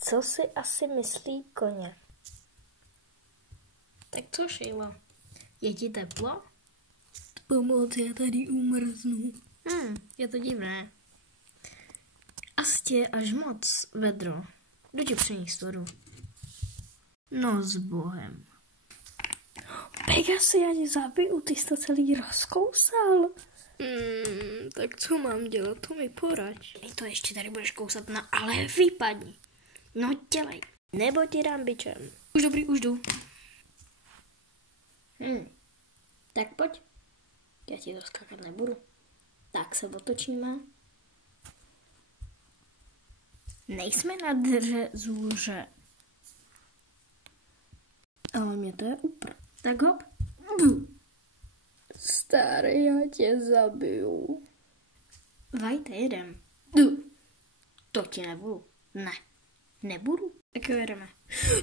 co si asi myslí koně? Tak co, Šejlo? Je ti teplo? Pomoc, já tady umrznu. Je to divné. Asi je až moc vedro. Jdu ti přinést vodu. No s Bohem. Pegasi, já tě zabiju, ty jsi to celý rozkousal. Tak co mám dělat, to mi poraď. Ty to ještě tady budeš kousat, no ale vypadni. No dělej. Nebo ti dám bičem. Už dobrý, už jdu. Tak pojď. Já ti to skákat nebudu. Tak se otočíme. Nejsme na drezuře. Ale mě to je upr. Tak hop. Starý, já tě zabiju. Vajte, jedem. To ti nebudu. Ne, nebudu. Tak jo, jedeme.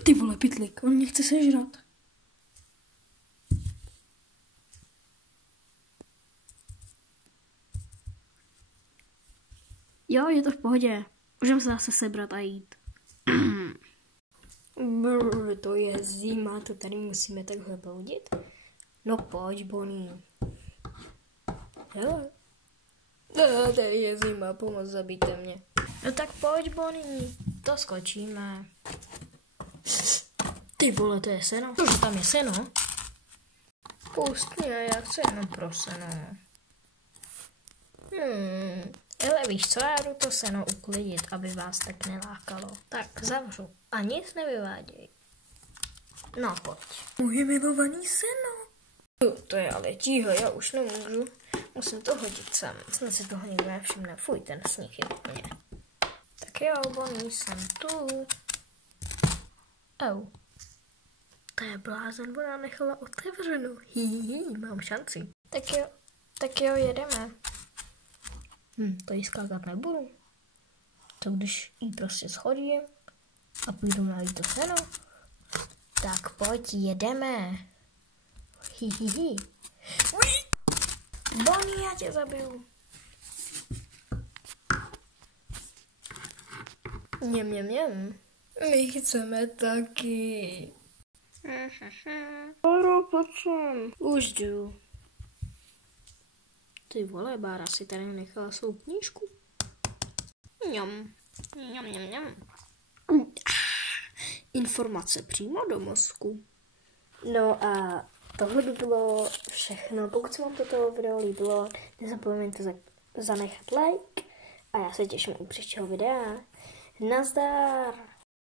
Ty vole, pytlik, on mě chce sežrat. Jo, je to v pohodě. Můžeme se zase sebrat a jít. To je zima, to tady musíme takhle bloudit. No pojď, Bonnie. Hele. No, tady je zima, pomoc, zabijte mě. No tak pojď, Bonnie. To skočíme. Ty vole, to je seno. Cože tam je seno? Pust mě, já chci jenom pro seno. Ale víš co, já jdu to seno uklidit, aby vás tak nelákalo. Tak zavřu a nic nevyváděj. No pojď. Moje milovaný seno. To je ale tího, já už nemůžu. Musím to hodit sám. Snad si toho nikdo nevšimne. Fuj, ten sníh je úplně. Tak jo, Bonnie, jsem tu. To je blázen, ona nechala otevřenou. Mám šanci. Tak jo, jedeme. To jí skákat nebudu. Co když jí prostě schodím a půjdu najít to seno? Tak pojď, jedeme. Bonnie, já tě zabiju. Něm. My chceme taky. Už jdu. Ty vole, Bára si tady nechala svou knížku. Ňam. Informace přímo do mozku. No a tohle by bylo všechno. Pokud se vám toto video líbilo, nezapomeňte zanechat like a já se těším u příštího videa. Nazdar!